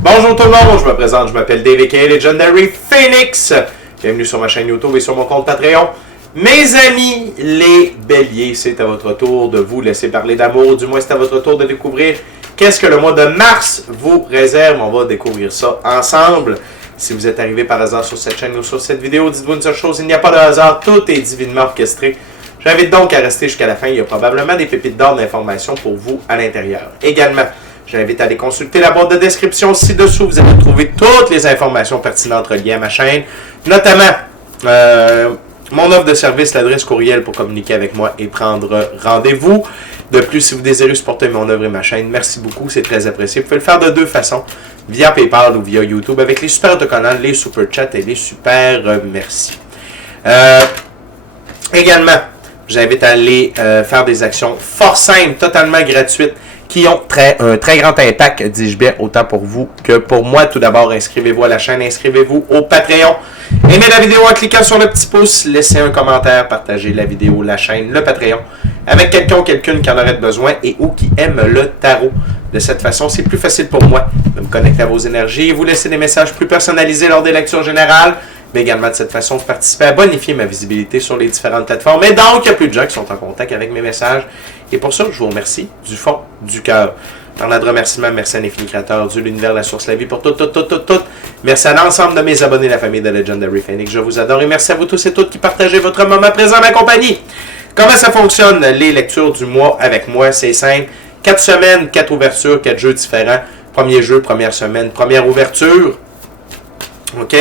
Bonjour tout le monde, je me présente, je m'appelle Dave aka Legendary Phoenix. Bienvenue sur ma chaîne YouTube et sur mon compte Patreon. Mes amis, les béliers, c'est à votre tour de vous laisser parler d'amour. Du moins, c'est à votre tour de découvrir qu'est-ce que le mois de mars vous réserve. On va découvrir ça ensemble. Si vous êtes arrivé par hasard sur cette chaîne ou sur cette vidéo, dites-vous une seule chose, il n'y a pas de hasard, tout est divinement orchestré. J'invite donc à rester jusqu'à la fin, il y a probablement des pépites d'or d'informations pour vous à l'intérieur. Également, j'invite à aller consulter la boîte de description ci-dessous. Vous allez trouver toutes les informations pertinentes reliées à ma chaîne, notamment mon offre de service, l'adresse courriel pour communiquer avec moi et prendre rendez-vous. De plus, si vous désirez supporter mon œuvre et ma chaîne, merci beaucoup, c'est très apprécié. Vous pouvez le faire de deux façons, via PayPal ou via YouTube, avec les super autocollants, les super chats et les super merci. Également, j'invite à aller faire des actions fort simples, totalement gratuites, qui ont un très grand impact, dis-je bien, autant pour vous que pour moi. Tout d'abord, inscrivez-vous à la chaîne, inscrivez-vous au Patreon. Aimez la vidéo en cliquant sur le petit pouce, laissez un commentaire, partagez la vidéo, la chaîne, le Patreon, avec quelqu'un ou quelqu'une qui en aurait besoin et ou qui aime le tarot. De cette façon, c'est plus facile pour moi de me connecter à vos énergies et vous laisser des messages plus personnalisés lors des lectures générales. Mais également, de cette façon, vous participez à bonifier ma visibilité sur les différentes plateformes. Et donc, il y a plus de gens qui sont en contact avec mes messages. Et pour ça, je vous remercie du fond du cœur. Parlant de remerciements, merci à l'Infini Créateur, Dieu, l'univers, la source, la vie, pour tout. Merci à l'ensemble de mes abonnés, la famille de Legendary Phoenix. Je vous adore et merci à vous tous et toutes qui partagez votre moment présent en ma compagnie. Comment ça fonctionne, les lectures du mois avec moi? C'est simple. 4 semaines, 4 ouvertures, 4 jeux différents. Premier jeu, première semaine, première ouverture. OK?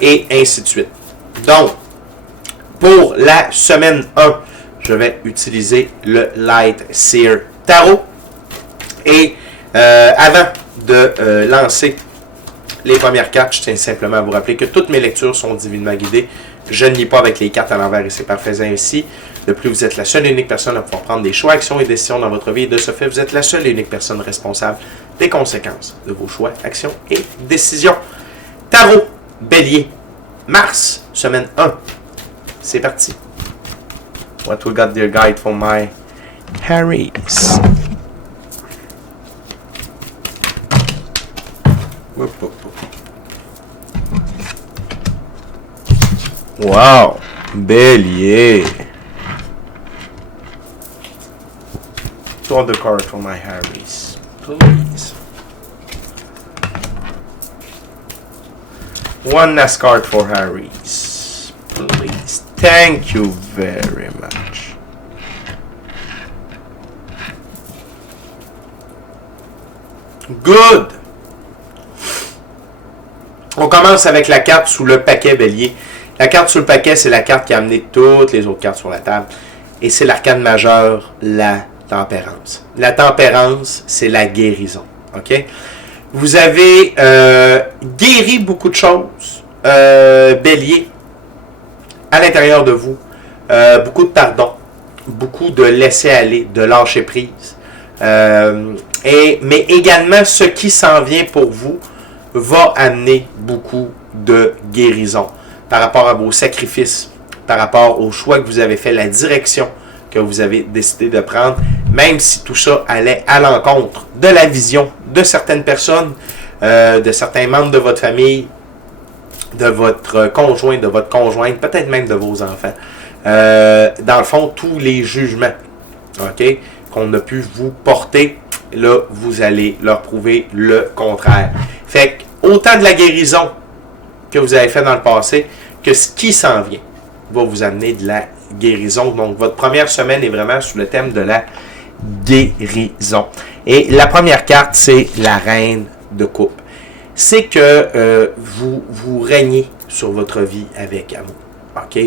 Et ainsi de suite. Donc, pour la semaine 1, je vais utiliser le Light Seer Tarot. Et avant de lancer les premières cartes, je tiens simplement à vous rappeler que toutes mes lectures sont divinement guidées. Je ne lis pas avec les cartes à l'envers et c'est parfait ainsi. De plus, vous êtes la seule et unique personne à pouvoir prendre des choix, actions et décisions dans votre vie. Et de ce fait, vous êtes la seule et unique personne responsable des conséquences de vos choix, actions et décisions. Tarot, Bélier, Mars, semaine 1. C'est parti. What we got there, guide for my Harrys. Wow, Bélier. Draw the card for my Harrys, please. One last card for Harrys, please. Thank you very much. Good. On commence avec la carte sous le paquet Bélier. La carte sous le paquet, c'est la carte qui a amené toutes les autres cartes sur la table. Et c'est l'arcane majeur, la tempérance. La tempérance, c'est la guérison. OK? Vous avez guéri beaucoup de choses, Bélier, à l'intérieur de vous. Beaucoup de pardon, beaucoup de laisser aller, de lâcher prise. Mais également, ce qui s'en vient pour vous va amener beaucoup de guérison par rapport à vos sacrifices, par rapport aux choix que vous avez fait, la direction que vous avez décidé de prendre, même si tout ça allait à l'encontre de la vision de certaines personnes, de certains membres de votre famille, de votre conjoint, de votre conjointe, peut-être même de vos enfants. Dans le fond, tous les jugements, OK, qu'on a pu vous porter, là, vous allez leur prouver le contraire. Fait que, autant de la guérison que vous avez fait dans le passé, que ce qui s'en vient va vous amener de la guérison. Donc, votre première semaine est vraiment sous le thème de la guérison. Et la première carte, c'est la reine de coupe. C'est que vous régnez sur votre vie avec amour. OK?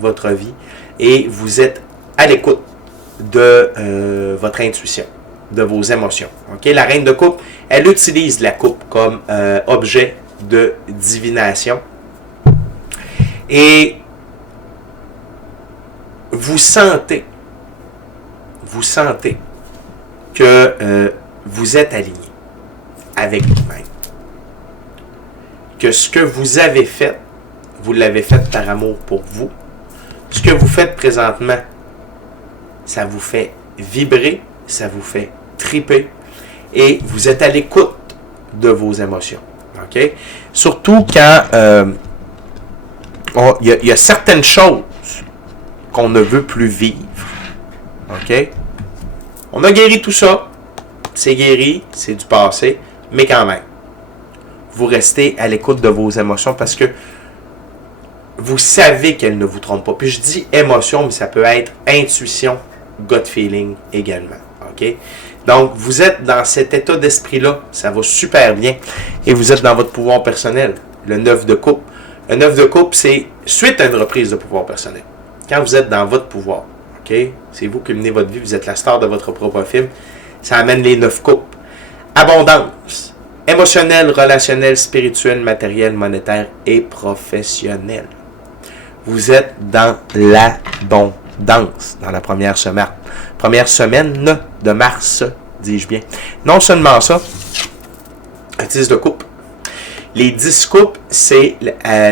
Votre vie. Et vous êtes à l'écoute de votre intuition, de vos émotions. OK? La reine de coupe, elle utilise la coupe comme objet de divination. Et vous sentez que vous êtes aligné avec vous-même. Que ce que vous avez fait, vous l'avez fait par amour pour vous. Ce que vous faites présentement, ça vous fait vibrer, ça vous fait triper. Et vous êtes à l'écoute de vos émotions. OK? Surtout quand il y a certaines choses qu'on ne veut plus vivre. OK? On a guéri tout ça. C'est guéri, c'est du passé, mais quand même, vous restez à l'écoute de vos émotions parce que vous savez qu'elles ne vous trompent pas. Puis je dis émotion, mais ça peut être intuition, gut feeling également. OK? Donc, vous êtes dans cet état d'esprit-là, ça va super bien, et vous êtes dans votre pouvoir personnel, le 9 de coupe. Le 9 de coupe, c'est suite à une reprise de pouvoir personnel. Quand vous êtes dans votre pouvoir, OK? C'est vous qui menez votre vie, vous êtes la star de votre propre film, ça amène les 9 coupes. Abondance, émotionnelle, relationnelle, spirituelle, matérielle, monétaire et professionnelle. Vous êtes dans l'abondance dans la première semaine de mars, dis-je bien. Non seulement ça, 10 de coupe. Les 10 coupes, c'est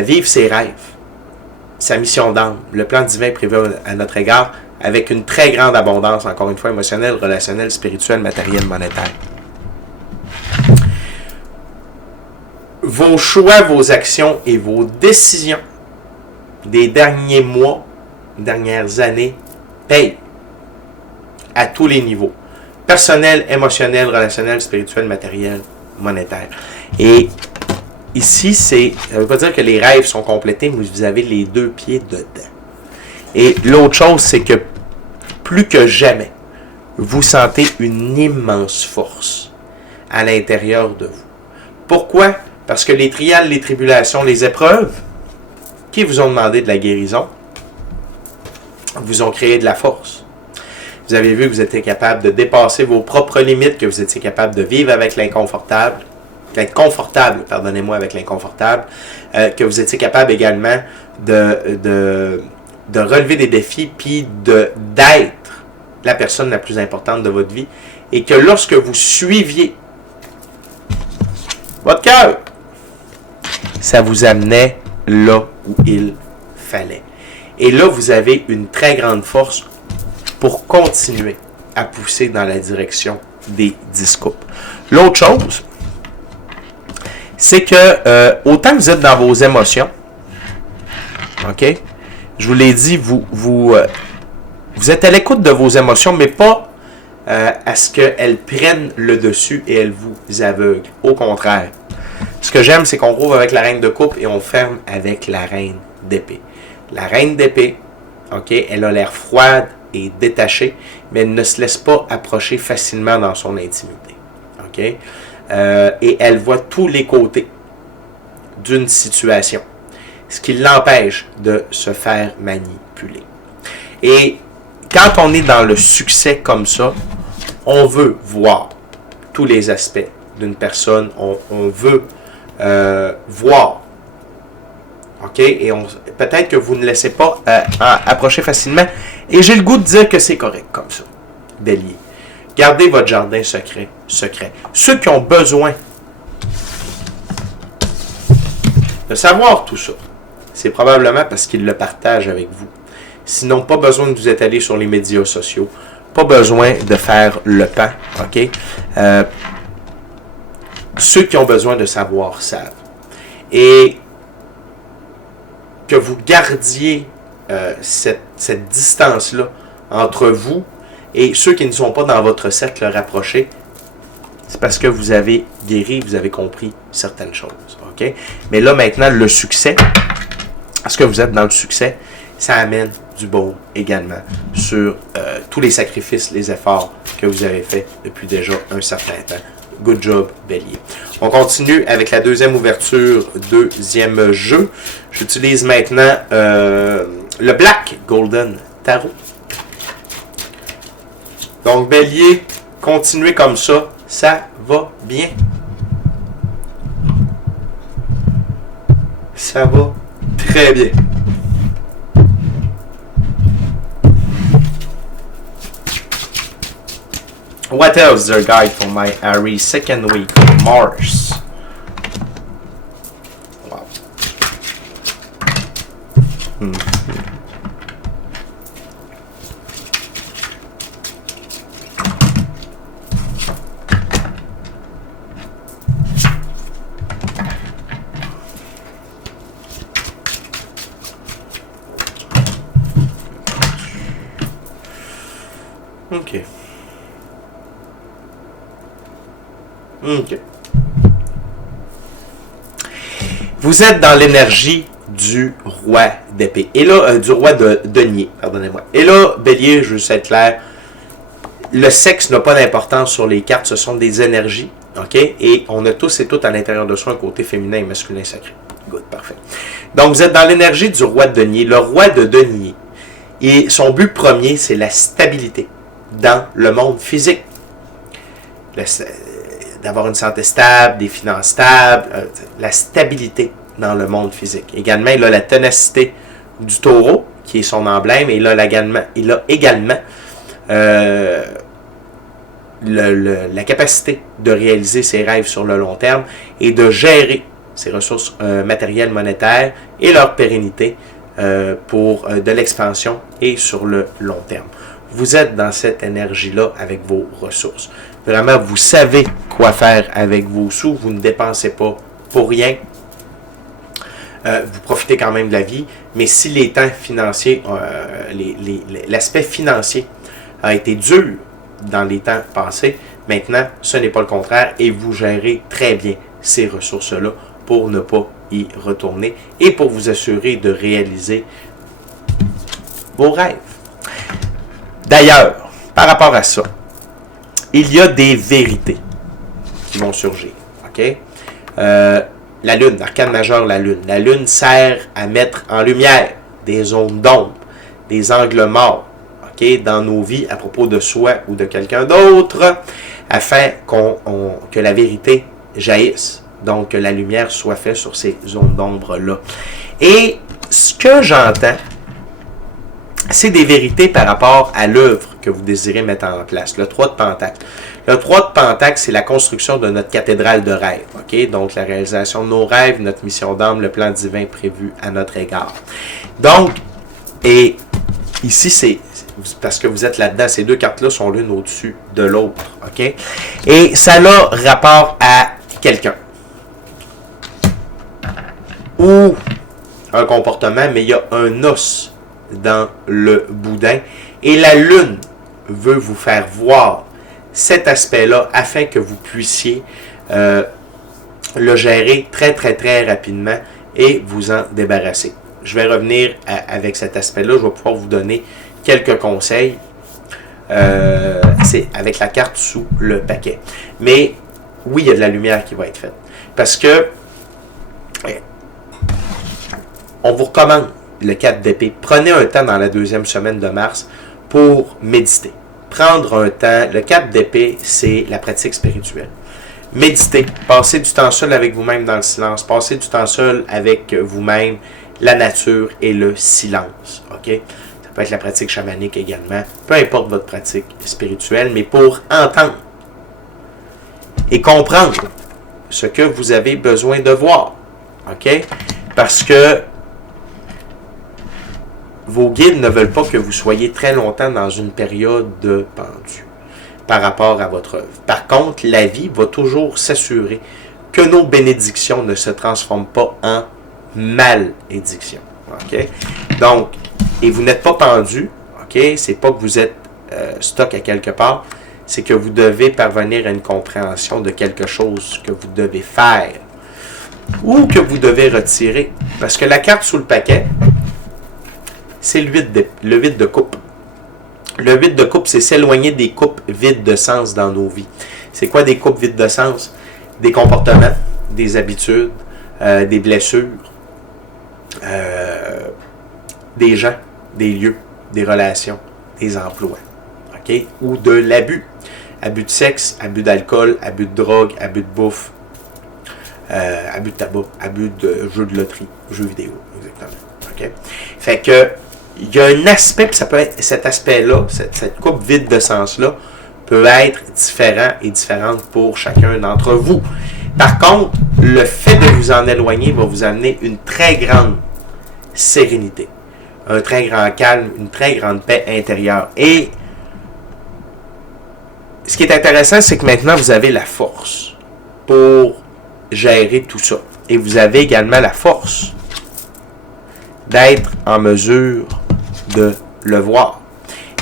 vivre ses rêves, sa mission d'âme, le plan divin prévu à notre égard, avec une très grande abondance, encore une fois, émotionnelle, relationnelle, spirituelle, matérielle, monétaire. Vos choix, vos actions et vos décisions des derniers mois, dernières années, payent à tous les niveaux. Personnel, émotionnel, relationnel, spirituel, matériel, monétaire. Et ici, ça ne veut pas dire que les rêves sont complétés, mais vous avez les deux pieds dedans. Et l'autre chose, c'est que plus que jamais, vous sentez une immense force à l'intérieur de vous. Pourquoi? Parce que les trials, les tribulations, les épreuves qui vous ont demandé de la guérison vous ont créé de la force. Vous avez vu que vous étiez capable de dépasser vos propres limites, que vous étiez capable de vivre avec l'inconfortable, d'être confortable, pardonnez-moi, avec l'inconfortable, que vous étiez capable également de relever des défis, puis d'être la personne la plus importante de votre vie, et que lorsque vous suiviez votre cœur, ça vous amenait là où il fallait. Et là, vous avez une très grande force pour continuer à pousser dans la direction des 10 coupes. L'autre chose, c'est que autant que vous êtes dans vos émotions, OK? Je vous l'ai dit, vous êtes à l'écoute de vos émotions, mais pas à ce qu'elles prennent le dessus et elles vous aveuglent. Au contraire. Ce que j'aime, c'est qu'on rouvre avec la reine de coupe et on ferme avec la reine d'épée. La reine d'épée, OK, elle a l'air froide et détachée, mais elle ne se laisse pas approcher facilement dans son intimité. OK? Et elle voit tous les côtés d'une situation, ce qui l'empêche de se faire manipuler. Et quand on est dans le succès comme ça, on veut voir tous les aspects d'une personne, on veut voir. OK? Et peut-être que vous ne laissez pas approcher facilement. Et j'ai le goût de dire que c'est correct comme ça. Bélier. Gardez votre jardin secret. Ceux qui ont besoin de savoir tout ça, c'est probablement parce qu'ils le partagent avec vous. Sinon, pas besoin de vous étaler sur les médias sociaux. Pas besoin de faire le pan. OK? Ceux qui ont besoin de savoir savent. Et que vous gardiez cette distance-là entre vous et ceux qui ne sont pas dans votre cercle rapproché, c'est parce que vous avez guéri, vous avez compris certaines choses. OK? Mais là, maintenant, le succès, parce que vous êtes dans le succès, ça amène du beau également sur tous les sacrifices, les efforts que vous avez faits depuis déjà un certain temps. Good job, Bélier. On continue avec la deuxième ouverture, deuxième jeu. J'utilise maintenant le Black Golden Tarot. Donc, Bélier, continuez comme ça. Ça va bien. Ça va très bien. What else is their guide for my Aries second week of Mars? Wow. OK. OK. Vous êtes dans l'énergie du roi d'épée. Et là, du roi de denier, pardonnez-moi. Et là, bélier, je veux être clair, le sexe n'a pas d'importance sur les cartes, ce sont des énergies, OK? Et on a tous et toutes à l'intérieur de soi un côté féminin et masculin sacré. Good, parfait. Donc, vous êtes dans l'énergie du roi de denier. Le roi de denier, et son but premier, c'est la stabilité dans le monde physique. D'avoir une santé stable, des finances stables, la stabilité dans le monde physique. Également, il a la ténacité du taureau, qui est son emblème, et il a également la capacité de réaliser ses rêves sur le long terme et de gérer ses ressources matérielles, monétaires et leur pérennité pour de l'expansion et sur le long terme. Vous êtes dans cette énergie-là avec vos ressources. Vraiment, vous savez quoi faire avec vos sous. Vous ne dépensez pas pour rien. Vous profitez quand même de la vie. Mais si les temps financiers, l'aspect financier a été dur dans les temps passés, maintenant, ce n'est pas le contraire. Et vous gérez très bien ces ressources-là pour ne pas y retourner et pour vous assurer de réaliser vos rêves. D'ailleurs, par rapport à ça, il y a des vérités qui vont surgir. OK? La Lune, l'arcane majeur, la Lune. La Lune sert à mettre en lumière des zones d'ombre, des angles morts, OK, dans nos vies à propos de soi ou de quelqu'un d'autre, afin que la vérité jaillisse. Donc, que la lumière soit faite sur ces zones d'ombre-là. Et ce que j'entends, c'est des vérités par rapport à l'œuvre que vous désirez mettre en place. Le 3 de Pentacle. Le 3 de Pentacle, c'est la construction de notre cathédrale de rêve. OK? Donc, la réalisation de nos rêves, notre mission d'âme, le plan divin prévu à notre égard. Donc, et ici, c'est parce que vous êtes là-dedans. Ces deux cartes-là sont l'une au-dessus de l'autre. OK? Et ça a rapport à quelqu'un. Ou un comportement, mais il y a un os dans le boudin. Et la Lune veut vous faire voir cet aspect-là afin que vous puissiez le gérer très, très, très rapidement et vous en débarrasser. Je vais revenir avec cet aspect-là. Je vais pouvoir vous donner quelques conseils. C'est avec la carte sous le paquet. Mais oui, il y a de la lumière qui va être faite. Parce que on vous recommande le 4 d'épée. Prenez un temps dans la deuxième semaine de mars pour méditer. Prendre un temps. Le 4 d'épée, c'est la pratique spirituelle. Méditez. Passez du temps seul avec vous-même dans le silence. Passez du temps seul avec vous-même, la nature et le silence. OK? Ça peut être la pratique chamanique également. Peu importe votre pratique spirituelle, mais pour entendre et comprendre ce que vous avez besoin de voir. OK? Parce que vos guides ne veulent pas que vous soyez très longtemps dans une période de pendu par rapport à votre œuvre. Par contre, la vie va toujours s'assurer que nos bénédictions ne se transforment pas en malédictions. OK? Donc, et vous n'êtes pas pendu, OK? C'est pas que vous êtes stock à quelque part, c'est que vous devez parvenir à une compréhension de quelque chose que vous devez faire ou que vous devez retirer. Parce que la carte sous le paquet, c'est le 8 de coupe. Le 8 de coupe, c'est s'éloigner des coupes vides de sens dans nos vies. C'est quoi des coupes vides de sens? Des comportements, des habitudes, des blessures, des gens, des lieux, des relations, des emplois. OK? Ou de l'abus. Abus de sexe, abus d'alcool, abus de drogue, abus de bouffe, abus de tabac, abus de jeux de loterie, jeux vidéo. Exactement. OK? Fait que il y a un aspect, puis ça peut être cet aspect-là, cette coupe vide de sens-là, peut être différent et différente pour chacun d'entre vous. Par contre, le fait de vous en éloigner va vous amener une très grande sérénité, un très grand calme, une très grande paix intérieure. Et ce qui est intéressant, c'est que maintenant, vous avez la force pour gérer tout ça. Et vous avez également la force d'être en mesure de le voir.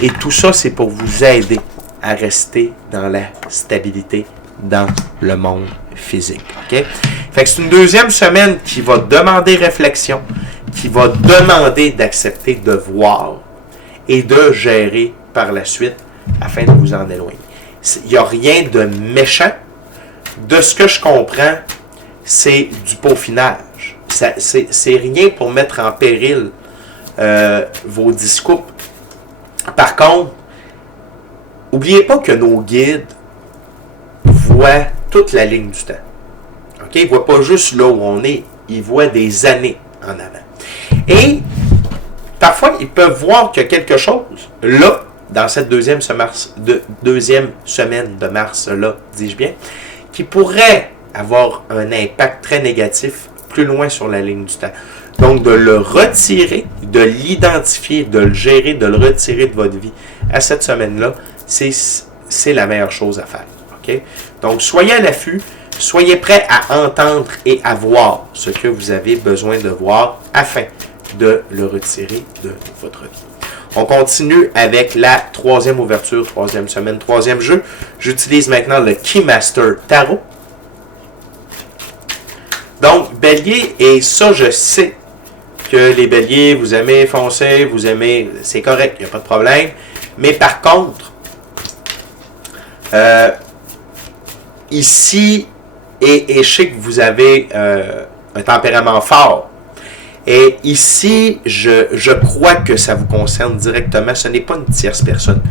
Et tout ça, c'est pour vous aider à rester dans la stabilité dans le monde physique. OK? Fait que c'est une deuxième semaine qui va demander réflexion, qui va demander d'accepter de voir et de gérer par la suite afin de vous en éloigner. Il n'y a rien de méchant. De ce que je comprends, c'est du peaufinage. C'est rien pour mettre en péril vos discours. Par contre, n'oubliez pas que nos guides voient toute la ligne du temps. Okay? Ils ne voient pas juste là où on est, ils voient des années en avant. Et parfois, ils peuvent voir qu'il y a quelque chose là, dans cette deuxième semaine de mars, là, dis-je bien, qui pourrait avoir un impact très négatif plus loin sur la ligne du temps. Donc, de le retirer, de l'identifier, de le gérer, de le retirer de votre vie à cette semaine-là, c'est la meilleure chose à faire. Okay? Donc, soyez à l'affût, soyez prêts à entendre et à voir ce que vous avez besoin de voir afin de le retirer de votre vie. On continue avec la troisième ouverture, troisième semaine, troisième jeu. J'utilise maintenant le Keymaster Tarot. Donc, Bélier, et ça, je sais que les Béliers, vous aimez foncer, vous aimez, c'est correct, il n'y a pas de problème. Mais par contre, ici, et je sais que vous avez un tempérament fort, et ici, je crois que ça vous concerne directement. Ce n'est pas une tierce personne.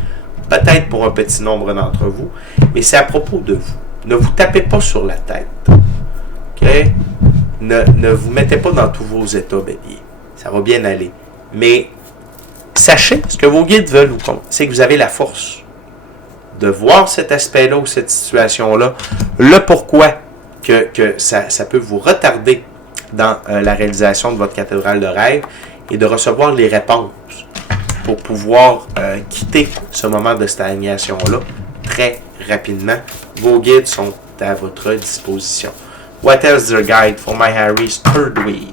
Peut-être pour un petit nombre d'entre vous, mais c'est à propos de vous. Ne vous tapez pas sur la tête. OK? Ne vous mettez pas dans tous vos états, Bélier. Ça va bien aller. Mais sachez, ce que vos guides veulent, c'est que vous avez la force de voir cet aspect-là ou cette situation-là, le pourquoi que ça peut vous retarder dans la réalisation de votre cathédrale de rêve et de recevoir les réponses pour pouvoir quitter ce moment de stagnation-là très rapidement. Vos guides sont à votre disposition. What else their guide for my Harry's third week?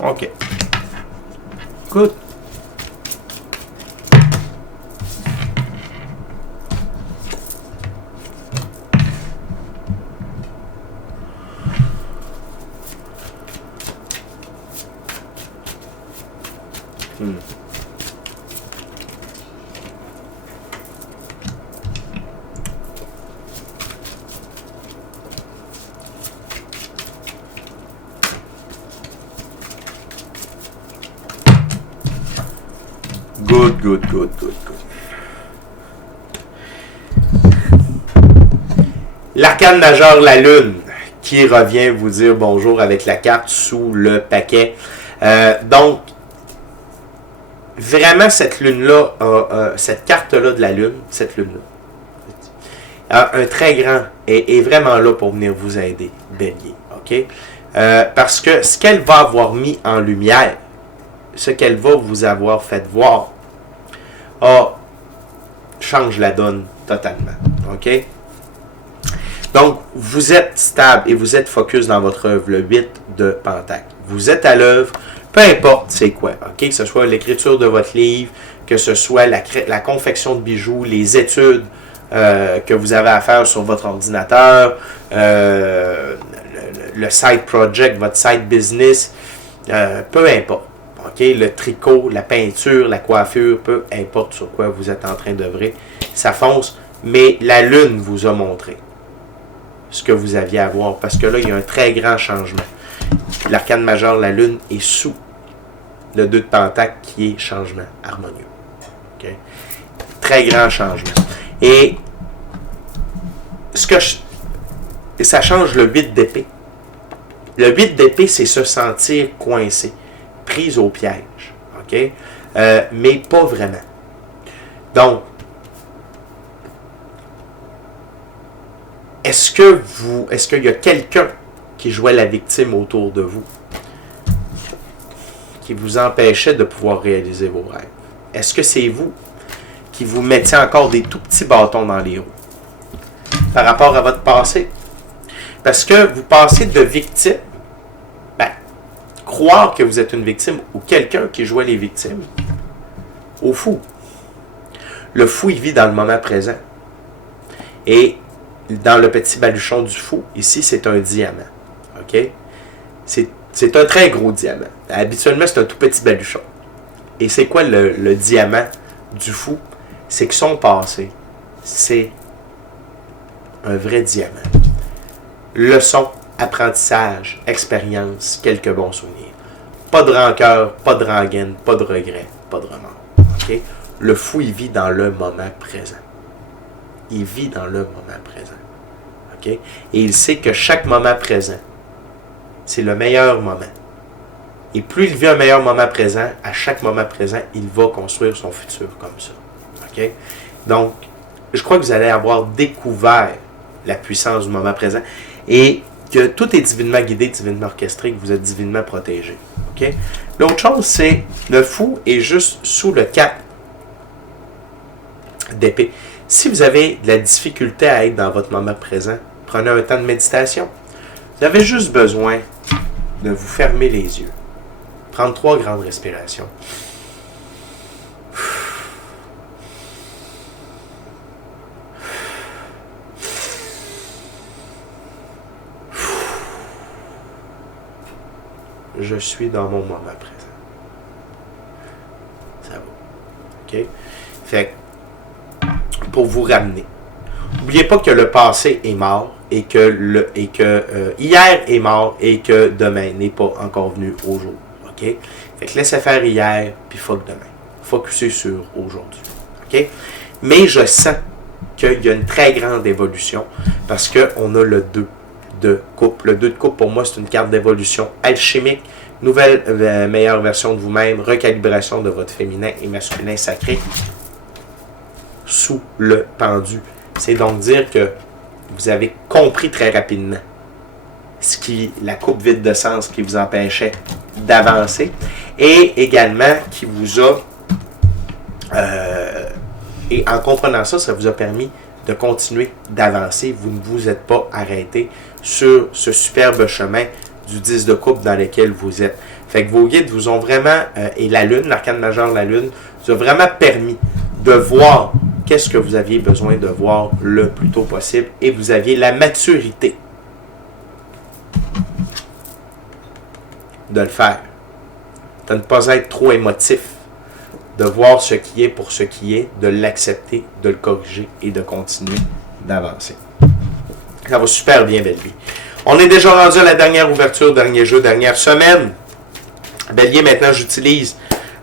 OK. Good. Good. L'arcane majeur, la lune, qui revient vous dire bonjour avec la carte sous le paquet. Donc, vraiment, cette lune-là, cette carte-là de la lune, cette lune-là, a un très grand, est vraiment là pour venir vous aider, Bélier. OK? Parce que ce qu'elle va avoir mis en lumière, ce qu'elle va vous avoir fait voir, change la donne totalement. OK? Donc, vous êtes stable et vous êtes focus dans votre œuvre, le 8 de Pentacle. Vous êtes à l'œuvre, peu importe c'est quoi. OK? Que ce soit l'écriture de votre livre, que ce soit la confection de bijoux, les études que vous avez à faire sur votre ordinateur, le side project, votre side business, peu importe. Okay? Le tricot, la peinture, la coiffure, peu importe sur quoi vous êtes en train d'œuvrer, ça fonce, mais la lune vous a montré ce que vous aviez à voir, parce que là, il y a un très grand changement. L'arcane majeur, la lune, est sous le 2 de Pentacle, qui est changement harmonieux. Okay? Très grand changement. Et ça change le 8 d'épée. Le 8 d'épée, c'est se sentir coincé, prise au piège. OK? Mais pas vraiment. Donc, est-ce qu'il y a quelqu'un qui jouait la victime autour de vous, qui vous empêchait de pouvoir réaliser vos rêves? Est-ce que c'est vous qui vous mettiez encore des tout petits bâtons dans les roues par rapport à votre passé? Parce que vous passez de victime croire que vous êtes une victime ou quelqu'un qui jouait les victimes au fou. Le fou, il vit dans le moment présent. Et dans le petit baluchon du fou, ici, c'est un diamant. OK? C'est un très gros diamant. Habituellement, c'est un tout petit baluchon. Et c'est quoi le diamant du fou? C'est que son passé, c'est un vrai diamant. Leçon, apprentissage, expérience, quelques bons souvenirs. Pas de rancœur, pas de rengaine, pas de regret, pas de remords. Okay? Le fou, il vit dans le moment présent. Il vit dans le moment présent. Okay? Et il sait que chaque moment présent, c'est le meilleur moment. Et plus il vit un meilleur moment présent, à chaque moment présent, il va construire son futur comme ça. Okay? Donc, je crois que vous allez avoir découvert la puissance du moment présent et que tout est divinement guidé, divinement orchestré, que vous êtes divinement protégé. Okay? L'autre chose, c'est le fou est juste sous le 4 d'épée. Si vous avez de la difficulté à être dans votre moment présent, prenez un temps de méditation. Vous avez juste besoin de vous fermer les yeux. Prendre 3 grandes respirations. Je suis dans mon moment présent. Ça va. OK? Fait que, pour vous ramener, n'oubliez pas que le passé est mort et que hier est mort et que demain n'est pas encore venu au jour. OK? Fait que laissez faire hier, puis fuck demain. Focussez sur aujourd'hui. OK? Mais je sens qu'il y a une très grande évolution parce qu'on a le 2 de coupe. Le 2 de coupe, pour moi, c'est une carte d'évolution alchimique, nouvelle, meilleure version de vous-même, recalibration de votre féminin et masculin sacré sous le pendu. C'est donc dire que vous avez compris très rapidement la coupe vide de sens qui vous empêchait d'avancer et également qui vous a et en comprenant ça, ça vous a permis de continuer d'avancer. Vous ne vous êtes pas arrêté sur ce superbe chemin du 10 de coupe dans lequel vous êtes. Fait que vos guides vous ont vraiment, et la Lune, l'arcane majeur de la Lune, vous a vraiment permis de voir qu'est-ce que vous aviez besoin de voir le plus tôt possible et vous aviez la maturité de le faire. De ne pas être trop émotif, de voir ce qui est pour ce qui est, de l'accepter, de le corriger et de continuer d'avancer. Ça va super bien, Bélier. On est déjà rendu à la dernière ouverture, dernier jeu, dernière semaine. Bélier, maintenant, j'utilise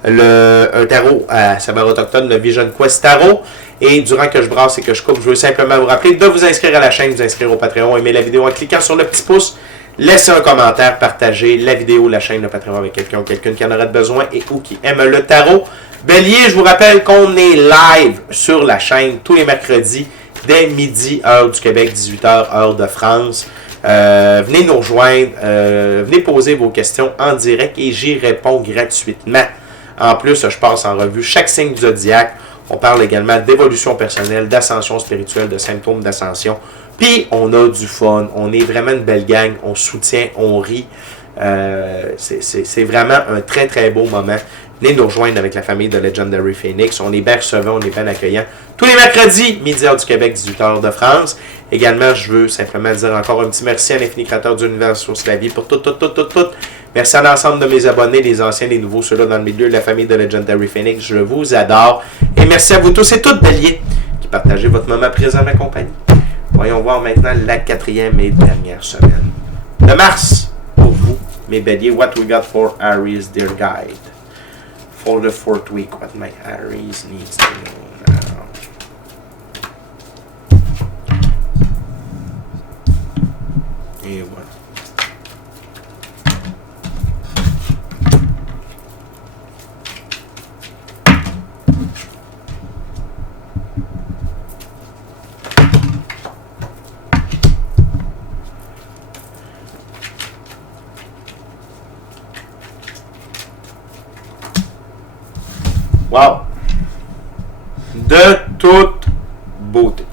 un tarot à saveur autochtone, le Vision Quest Tarot. Et durant que je brasse et que je coupe, je veux simplement vous rappeler de vous inscrire à la chaîne, vous inscrire au Patreon, aimer la vidéo en cliquant sur le petit pouce, laissez un commentaire, partagez la vidéo, la chaîne, le Patreon avec quelqu'un ou quelqu'une qui en aurait besoin et ou qui aime le tarot. Bélier, je vous rappelle qu'on est live sur la chaîne tous les mercredis dès midi, heure du Québec, 18h, heure de France. Venez nous rejoindre, venez poser vos questions en direct et j'y réponds gratuitement. En plus, je passe en revue chaque signe du zodiaque. On parle également d'évolution personnelle, d'ascension spirituelle, de symptômes d'ascension. Puis, on a du fun. On est vraiment une belle gang. On soutient, on rit. C'est vraiment un très, très beau moment. Venez nous rejoindre avec la famille de Legendary Phoenix. On est bien recevants, on est bien accueillants. Tous les mercredis, midi heure du Québec, 18h de France. Également, je veux simplement dire encore un petit merci à l'infini créateur de l'univers sur la vie pour tout. Merci à l'ensemble de mes abonnés, les anciens, les nouveaux, ceux-là dans le milieu de la famille de Legendary Phoenix. Je vous adore. Et merci à vous tous et toutes, Bélier, qui partagez votre moment présent en ma compagnie. Voyons voir maintenant la 4e et dernière semaine de mars pour vous, mes Béliers. What we got for Aries, dear guide. For the 4th week, what my Aries needs to know now. Et voilà. Wow! De toute beauté.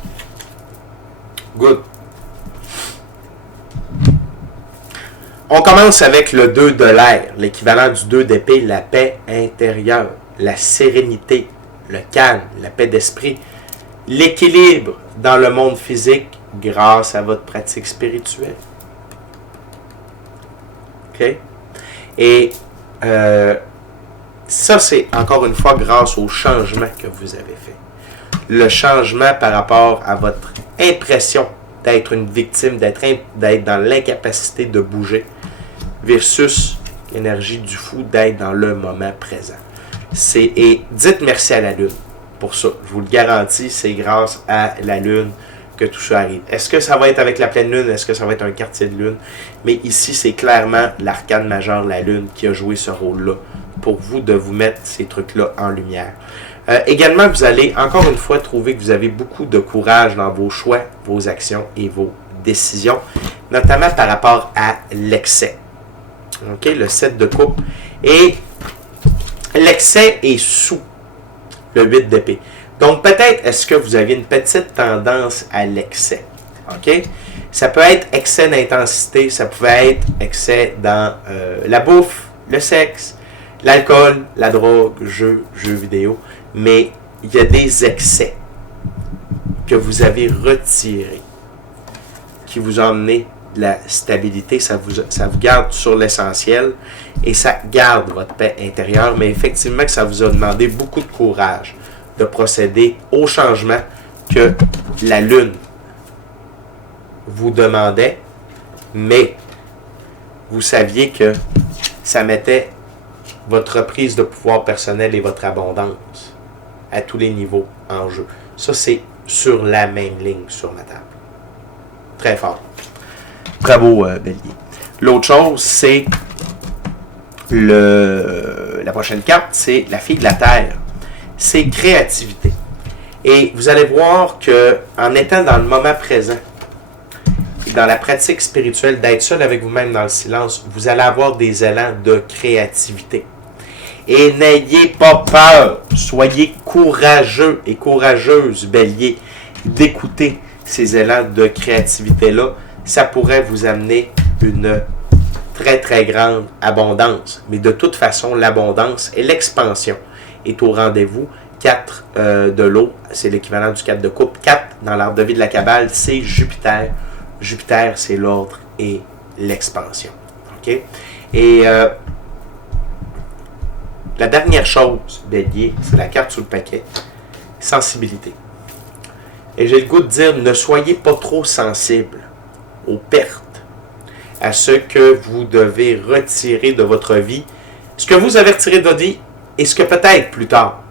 Good. On commence avec le 2 de l'air, l'équivalent du 2 d'épée, la paix intérieure, la sérénité, le calme, la paix d'esprit, l'équilibre dans le monde physique grâce à votre pratique spirituelle. OK? Et ça, c'est encore une fois grâce au changement que vous avez fait. Le changement par rapport à votre impression d'être une victime, d'être dans l'incapacité de bouger, versus l'énergie du fou d'être dans le moment présent. Et dites merci à la Lune pour ça. Je vous le garantis, c'est grâce à la Lune que tout ça arrive. Est-ce que ça va être avec la pleine Lune? Est-ce que ça va être un quartier de Lune? Mais ici, c'est clairement l'arcane majeur, la Lune, qui a joué ce rôle-là pour vous, de vous mettre ces trucs-là en lumière. Également, vous allez encore une fois trouver que vous avez beaucoup de courage dans vos choix, vos actions et vos décisions, notamment par rapport à l'excès. OK, le 7 de coupe. Et l'excès est sous le 8 d'épée. Donc, peut-être est-ce que vous avez une petite tendance à l'excès. OK? Ça peut être excès d'intensité, ça pouvait être excès dans la bouffe, le sexe, l'alcool, la drogue, jeux vidéo. Mais il y a des excès que vous avez retirés qui vous ont amené de la stabilité, ça vous garde sur l'essentiel et ça garde votre paix intérieure, mais effectivement que ça vous a demandé beaucoup de courage de procéder au changement que la Lune vous demandait, mais vous saviez que ça mettait votre reprise de pouvoir personnel et votre abondance à tous les niveaux en jeu. Ça, c'est sur la même ligne sur ma table. Très fort. Bravo, Bélier. L'autre chose, c'est la prochaine carte, c'est la fille de la Terre. C'est créativité. Et vous allez voir que en étant dans le moment présent, dans la pratique spirituelle, d'être seul avec vous-même dans le silence, vous allez avoir des élans de créativité. Et n'ayez pas peur. Soyez courageux et courageuse, Bélier, d'écouter ces élans de créativité-là. Ça pourrait vous amener une très, très grande abondance. Mais de toute façon, l'abondance et l'expansion est au rendez-vous. 4 de l'eau, c'est l'équivalent du 4 de coupe. 4 dans l'arbre de vie de la Kabbale, c'est Jupiter. Jupiter, c'est l'ordre et l'expansion. OK? Et la dernière chose, Bélier, c'est la carte sous le paquet. Sensibilité. Et j'ai le goût de dire, ne soyez pas trop sensible aux pertes, à ce que vous devez retirer de votre vie, ce que vous avez retiré de votre vie et ce que peut-être plus tard,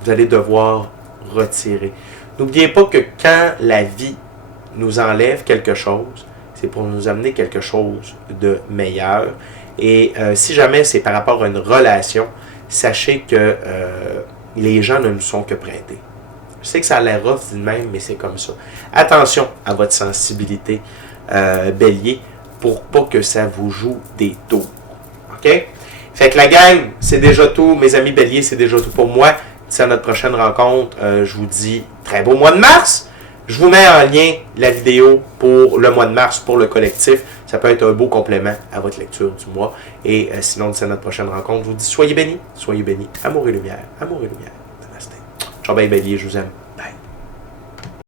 vous allez devoir retirer. N'oubliez pas que quand la vie nous enlève quelque chose, c'est pour nous amener quelque chose de meilleur. Et si jamais c'est par rapport à une relation, sachez que les gens ne nous sont que prêtés. Je sais que ça a l'air rough d'une même, mais c'est comme ça. Attention à votre sensibilité, Bélier, pour pas que ça vous joue des tours. OK? Fait que la gang, c'est déjà tout. Mes amis Bélier, c'est déjà tout pour moi. D'ici à notre prochaine rencontre, je vous dis très beau mois de mars. Je vous mets en lien la vidéo pour le mois de mars pour le collectif. Ça peut être un beau complément à votre lecture du mois. Et sinon, d'ici à notre prochaine rencontre, je vous dis soyez bénis. Amour et lumière. Amour et lumière. Namasté. Ciao, bye, Bélier, je vous aime.